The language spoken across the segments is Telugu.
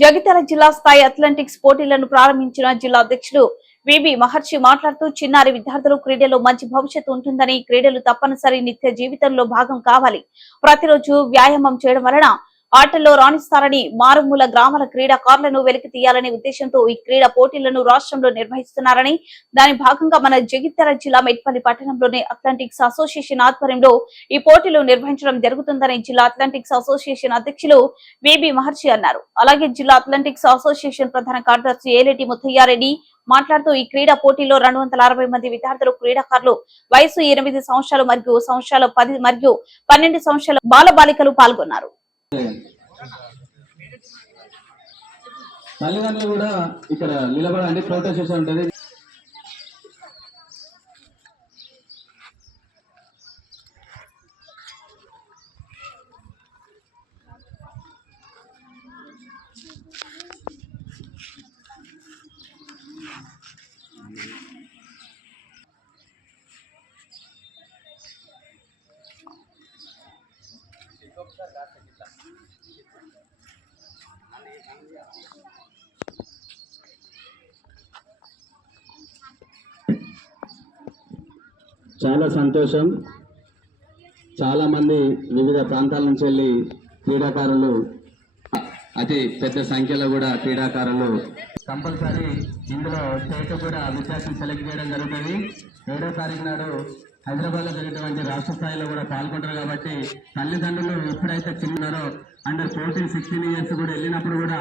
జగిత్యాల జిల్లా స్థాయి అథ్లెటిక్స్ పోటీలను ప్రారంభించిన జిల్లా అధ్యక్షుడు విబి మహర్షి మాట్లాడుతూ చిన్నారి విద్యార్థులు క్రీడలో మంచి భవిష్యత్తు ఉంటుందని క్రీడలు తప్పనిసరి నిత్య జీవితంలో భాగం కావాలి. ప్రతిరోజు వ్యాయామం చేయడం వలన ఆటల్లో రాణిస్తారని మారుమూల గ్రామాల క్రీడాకారులను వెలికి తీయాలనే ఉద్దేశంతో ఈ క్రీడా పోటీలను రాష్ట్రంలో నిర్వహిస్తున్నారని దాని భాగంగా మన జగిత్యాల జిల్లా మెట్పల్లి పట్టణంలోని అథ్లెటిక్స్ అసోసియేషన్ ఆధ్వర్యంలో ఈ పోటీలు నిర్వహించడం జరుగుతుందని జిల్లా అథ్లెటిక్స్ అసోసియేషన్ అధ్యక్షులు వేబి మహర్షి అన్నారు. అలాగే జిల్లా అథ్లెటిక్స్ అసోసియేషన్ ప్రధాన కార్యదర్శి ఏలేటి ముత్తయ్యారెడ్డి మాట్లాడుతూ ఈ క్రీడా పోటీలో రెండు వందల అరవై మంది విద్యార్థులు క్రీడాకారులు వయసు ఎనిమిది సంవత్సరాలు మరియు సంవత్సరాలు పది మరియు పన్నెండు సంవత్సరాల బాలబాలికలు పాల్గొన్నారు. తల్లిదండ్రులు కూడా ఇక్కడ నిలబడండి ప్రొటెస్ట్ చేసి ఉంటుంది. చాలా సంతోషం. చాలామంది వివిధ ప్రాంతాల నుంచి వెళ్ళి క్రీడాకారులు అతి పెద్ద సంఖ్యలో కూడా క్రీడాకారులు కంపల్సరీ ఇందులో స్టేట్ కూడా విద్యార్థులు సెలెక్ట్ చేయడం జరుగుతుంది. ఏడో తారీఖు నాడు హైదరాబాద్లో జరిగినటువంటి రాష్ట్ర స్థాయిలో కూడా పాల్గొంటారు కాబట్టి తల్లిదండ్రులు ఎప్పుడైతే చిన్నారో అండర్ ఫోర్టీన్ సిక్స్టీన్ ఇయర్స్ కూడా వెళ్ళినప్పుడు కూడా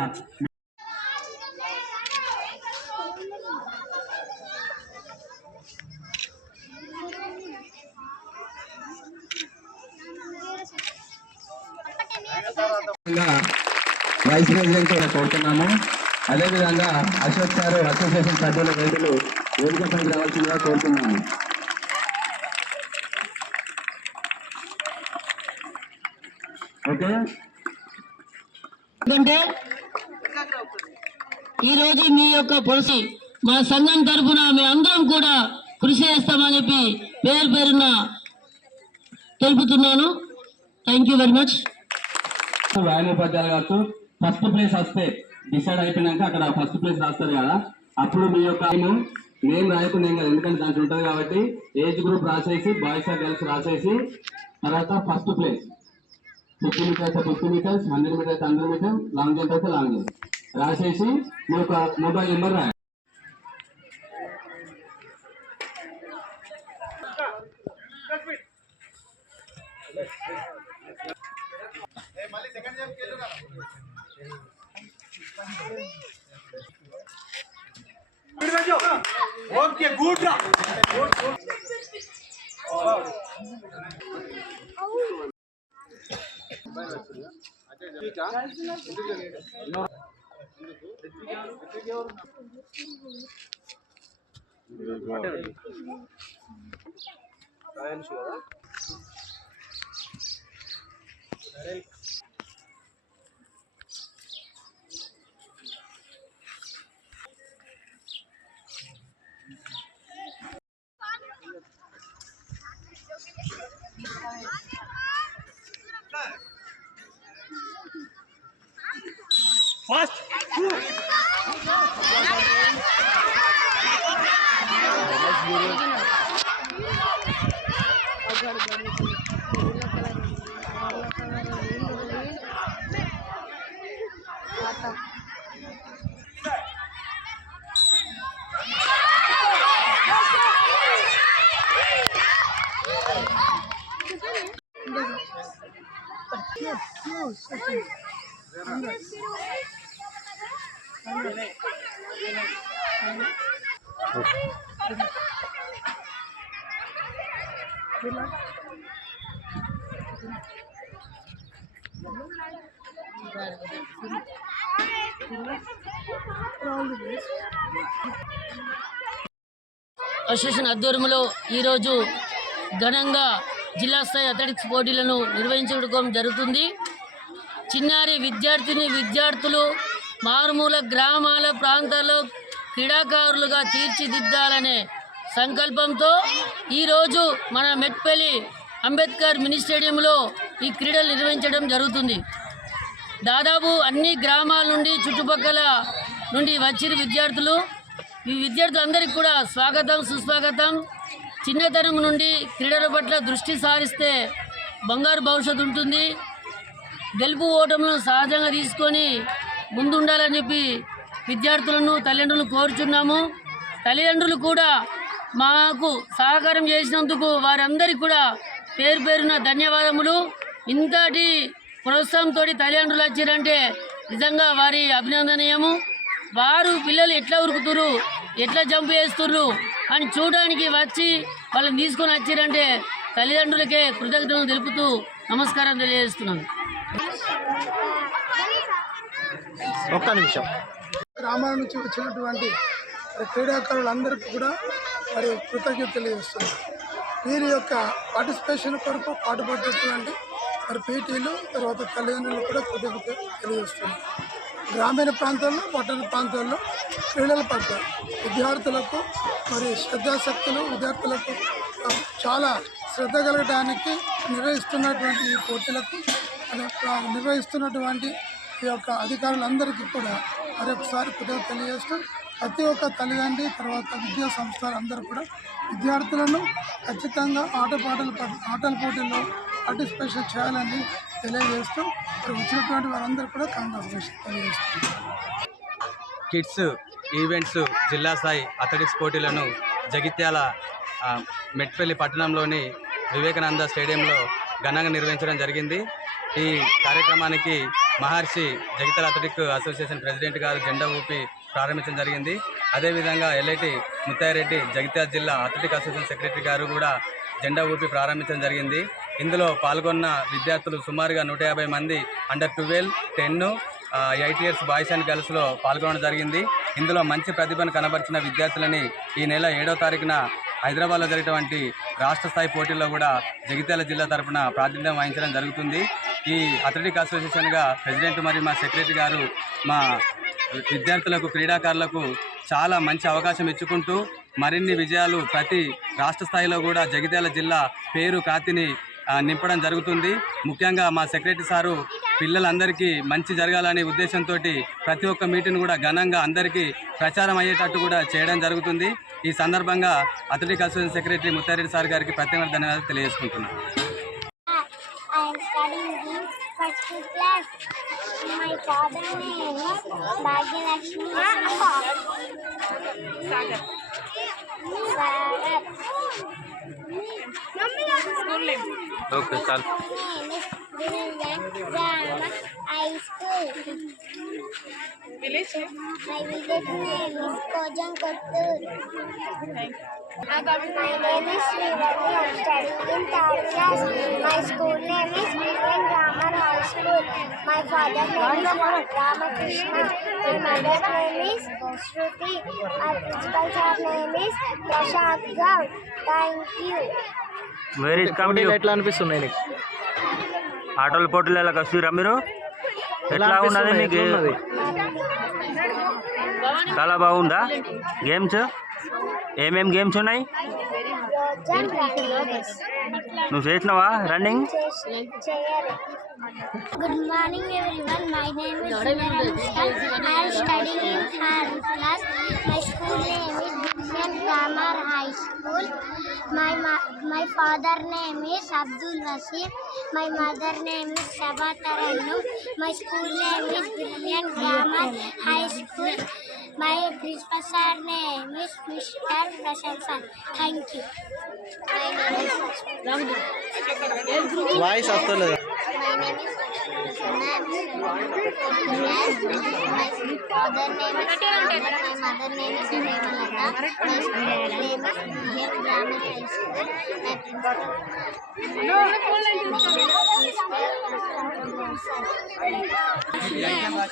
వైస్ ప్రెసిడెంట్ కూడా కోరుతున్నాము. అదేవిధంగా అశోక్ సార్ అసోసియేషన్ సభ్యుల రైతులు వేదికపైకి రావాల్సిందిగా కోరుతున్నాము. ఓకే? ఎందుకంటే ఈరోజు మీ యొక్క పొలసి మా సంఘం తరఫున మీ అందరం కూడా కృషి చేస్తామని చెప్పి పేరు పేరున తెలుపుతున్నాను. థ్యాంక్ యూ వెరీ మచ్ వ్యాయామ ఉపాధ్యాయులు కావచ్చు ఫస్ట్ ప్లేస్ వస్తే డిసైడ్ అయిపోయినాక అక్కడ ఫస్ట్ ప్లేస్ రాస్తారు కదా. అప్పుడు మీ యొక్క time నేను రాయకుండా ఏం కాదు ఎందుకంటే దాంట్లో ఉంటుంది కాబట్టి ఏజ్ గ్రూప్ రాసేసి బాయ్స్ ఆర్ గర్ల్స్ రాసేసి తర్వాత first place. Fifty meters fifty meters hundred meters hundred meter long jump అయితే లాంగ్ జంప్ రాసేసి మీ యొక్క మొబైల్ నెంబర్ రాయాలి. సెకండ్ జాబ్ కేలురా फिर बैठो ओके गुड रा ठीक है Thank you. గుడ్ రా ఫాస్ట్ అసోసియేషన్ ఆధ్వర్యంలో ఈరోజు ఘనంగా జిల్లా స్థాయి అథ్లెటిక్స్ పోటీలను నిర్వహించడం జరుగుతుంది. చిన్నారి విద్యార్థిని విద్యార్థులు మారుమూల గ్రామాల ప్రాంతాల్లో క్రీడాకారులుగా తీర్చిదిద్దాలనే సంకల్పంతో ఈరోజు మన మెట్పల్లి అంబేద్కర్ మినీ స్టేడియంలో ఈ క్రీడలు నిర్వహించడం జరుగుతుంది. దాదాపు అన్ని గ్రామాల నుండి చుట్టుపక్కల నుండి వచ్చిన విద్యార్థులు ఈ విద్యార్థులందరికీ కూడా స్వాగతం సుస్వాగతం. చిన్నతనం నుండి క్రీడల పట్ల దృష్టి సారిస్తే బంగారు భవిష్యత్తు ఉంటుంది. గెలుపు ఓటములను సహజంగా తీసుకొని ముందుండాలని చెప్పి విద్యార్థులను తల్లిదండ్రులను కోరుచున్నాము. తల్లిదండ్రులు కూడా మాకు సహకారం చేసినందుకు వారందరికీ కూడా పేరు పేరున ధన్యవాదములు. ఇంతటి ప్రోత్సాహంతో తల్లిదండ్రులు వచ్చారంటే నిజంగా వారి అభినందనీయము. వారు పిల్లలు ఎట్లా ఉరుకుతురు ఎట్లా జంప్ చేస్తుర్రు అని చూడడానికి వచ్చి వాళ్ళని తీసుకొని వచ్చారంటే తల్లిదండ్రులకే కృతజ్ఞతలు తెలుపుతూ నమస్కారం తెలియజేస్తున్నాను. ఒక్క నిమిషం. గ్రామాల నుంచి వచ్చినటువంటి క్రీడాకారులందరికీ కూడా మరి కృతజ్ఞత తెలియజేస్తున్నారు వీరి యొక్క పార్టిసిపేషన్ కొరకు పాటుపడేటువంటి మరి పీటీలు తర్వాత తల్లిదండ్రులు కూడా కృతజ్ఞత తెలియజేస్తున్నారు గ్రామీణ ప్రాంతాల్లో పట్టణ ప్రాంతాల్లో క్రీడల పట్ల విద్యార్థులకు మరి శ్రద్ధాశక్తులు విద్యార్థులకు చాలా శ్రద్ధ కలగడానికి నిర్వహిస్తున్నటువంటి ఈ పోటీలకు నిర్వహిస్తున్నటువంటి ఈ యొక్క అధికారులందరికీ కూడా మరొకసారి కృతజ్ఞత తెలియజేస్తూ ప్రతి ఒక్క తల్లిదండ్రి తర్వాత విద్యా సంస్థలు అందరూ కూడా విద్యార్థులను ఖచ్చితంగా ఆటపాటలు ఆటల పోటీల్లో పార్టిసిపేషన్ చేయాలని తెలియజేస్తూ ఇక్కడ వచ్చినటువంటి వారందరూ కూడా కాంగ్రెస్ తెలియజేస్తున్నారు. కిడ్స్ ఈవెంట్స్ జిల్లా స్థాయి అథ్లెటిక్స్ పోటీలను జగిత్యాల మెట్పల్లి పట్టణంలోని వివేకానంద స్టేడియంలో ఘనంగా నిర్వహించడం జరిగింది. ఈ కార్యక్రమానికి Maharshi Jagtial athletic association president గారు జెండా ఊపి ప్రారంభించడం జరిగింది. అదేవిధంగా ఎల్ఐటి ముత్తారెడ్డి జగిత్యాల జిల్లా అథ్లెటిక్ అసోసియేషన్ సెక్రటరీ గారు కూడా జెండా ఊపి ప్రారంభించడం జరిగింది. ఇందులో పాల్గొన్న విద్యార్థులు సుమారుగా నూట యాభై మంది under twelve ten eight years boys and గర్ల్స్లో పాల్గొనడం జరిగింది. ఇందులో మంచి ప్రతిభను కనబరిచిన విద్యార్థులని ఈ నెల ఏడో తారీఖున హైదరాబాద్లో జరిగినటువంటి రాష్ట్ర స్థాయి పోటీల్లో కూడా జగిత్యాల జిల్లా తరపున ప్రాతినిధ్యం వహించడం జరుగుతుంది. ఈ అథ్లెటిక్ అసోసియేషన్గా ప్రెసిడెంట్ మరియు మా సెక్రటరీ గారు మా విద్యార్థులకు క్రీడాకారులకు చాలా మంచి అవకాశం ఇచ్చుకుంటూ మరిన్ని విజయాలు ప్రతి రాష్ట్ర స్థాయిలో కూడా జగిత్యాల జిల్లా పేరు కాతిని నింపడం జరుగుతుంది. ముఖ్యంగా మా సెక్రటరీ సారు పిల్లలందరికీ మంచి జరగాలనే ఉద్దేశంతో ప్రతి ఒక్క మీటింగ్ కూడా ఘనంగా అందరికీ ప్రచారం అయ్యేటట్టు కూడా చేయడం జరుగుతుంది. ఈ సందర్భంగా athletic association secretary Muthareddy sir గారికి ప్రత్యేక ధన్యవాదాలు తెలియజేసుకుంటున్నాను. Am studying in first class. My father name is Bhagyalakshmi Sagar. Sagar. School name. Okay చాలు Name is Brilliant Grammar High School. village name? My village name is Kojankottur. My name is Srivathi. I am studying in third class. My school name is Brilliant Grammar High School. My father name is Ramakrishna. My mother's name is Shruti. My principal sir name is Prashant Gaur. Thank you. Very కమిటీలు ఎట్లా అనిపిస్తున్నాయి నీకు ఆటోల పోటీలకు వస్తురా మీరు ఎట్లా ఉన్నది? మీకు? చాలా బాగుందా గేమ్స్ ఏమేం గేమ్స్ ఉన్నాయి. నువ్వు చేసినావా running Good morning everyone. My name is Sundaram Muskal. I am studying in third class. My school name My ma- my father name is Abdul Wasim. My mother name is Shaba Tarannu. My school name is Brilliant Grammar High School. My principal sir name is Mr. Prashansa. Thank you. My name is voice వస్తలేదు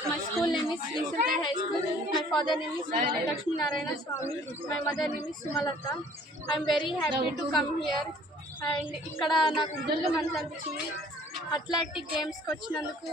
my school name is high school my father name is Lakshminarayana Swamy my mother name Sumalatha I'm very happy to come here and ఇక్కడ నాకు ఉద్యోగం అంత అనిపించింది. అథ్లెటిక్ గేమ్స్కి వచ్చినందుకు